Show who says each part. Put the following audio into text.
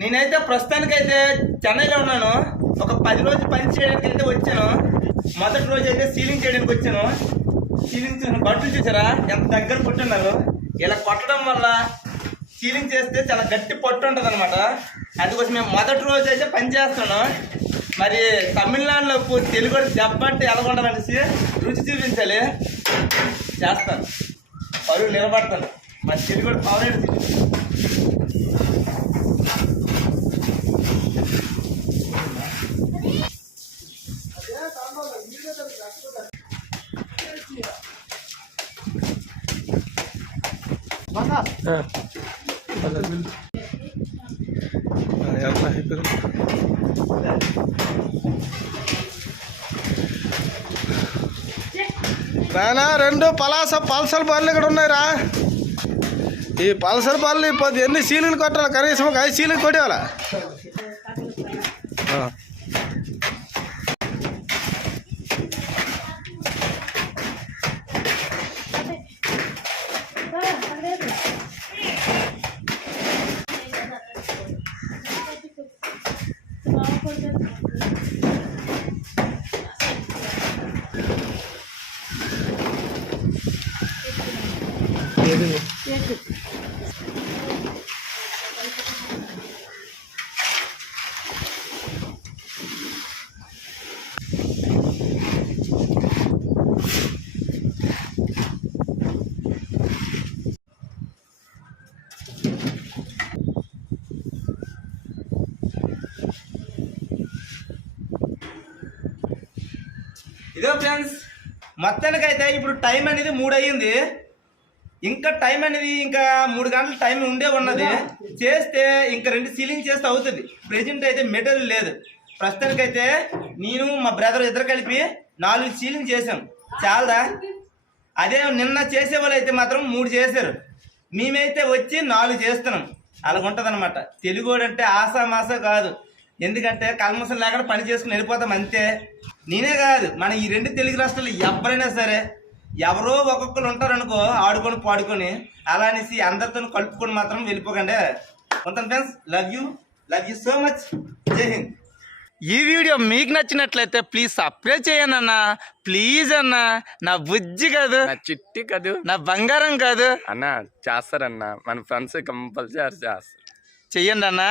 Speaker 1: నేనైతే ప్రస్తుతానికైతే చెన్నైలో ఉన్నాను. ఒక పది రోజులు పని చేయడానికి అయితే వచ్చాను. మొదటి రోజు అయితే సీలింగ్ చేయడానికి వచ్చాను. సీలింగ్ చూసిన బట్టలు చూసారా? ఎంత దగ్గర పుట్టున్నారు ఇలా కొట్టడం వల్ల సీలింగ్ చేస్తే చాలా గట్టి పట్టు ఉంటుంది అనమాట అందుకోసం మేము మొదటి రోజు అయితే పని చేస్తున్నాం మరి తమిళనాడులో తెలుగు దెబ్బ అంటే ఎలా ఉండాలనేసి రుచి చూపించాలి. చేస్తాను. పరువు నిలబడతాను. మరి తెలుగు వాడు
Speaker 2: నానా రెండు పలాస పల్సర్ బళ్ళు ఇక్కడ ఉన్నాయిరా. ఈ పల్సర్ బళ్ళు ఇప్పుడు ఎన్ని సీలులు కొట్టాలి? కనీసం ఒక ఐదు సీలులు కొట్టేవాళ్ళ
Speaker 1: ఇదో ఫ్రెండ్స్ మొత్తానికైతే ఇప్పుడు టైం అనేది మూడు అయ్యింది ఇంకా టైం అనేది ఇంకా మూడు గంటల టైం ఉండే ఉన్నది. చేస్తే ఇంకా రెండు సీలింగ్ చేస్తే అవుతుంది. ప్రెజెంట్ అయితే మెటీరియల్ లేదు. ప్రస్తుతానికైతే నేను మా బ్రదర్ ఇద్దరు కలిపి నాలుగు సీలింగ్ చేసాం చాలదా? అదే నిన్న చేసే వాళ్ళు అయితే మాత్రం మూడు చేశారు. మేమైతే వచ్చి నాలుగు చేస్తున్నాం. అలాగుంటుంది అనమాట తెలుగు అంటే ఆసామాస కాదు. ఎందుకంటే కల్మసం లేకుండా పని చేసుకుని వెళ్ళిపోతాం అంతే. నేనే కాదు మన ఈ రెండు తెలుగు రాష్ట్రాలు ఎవరైనా సరే ఎవరో ఒక్కొక్కరు ఉంటారనుకో ఆడుకొని పాడుకొని అలా అనేసి అందరితో కలుపుకొని మాత్రం వెళ్ళిపోకండి. ఉంటాను friends love you love you so much జై హింద్. ఈ వీడియో మీకు నచ్చినట్లయితే ప్లీజ్ సబ్స్క్రైబ్ చేయండి అన్న. ప్లీజ్ అన్న నా బుజ్జి కాదు
Speaker 2: నా చిట్టి కదూ.
Speaker 1: నా బంగారం కాదు.
Speaker 2: అన్న చేస్తారన్న. మన ఫ్రెండ్స్ కంపల్సరీ చేస్తారు.
Speaker 1: చెయ్యండి అన్న.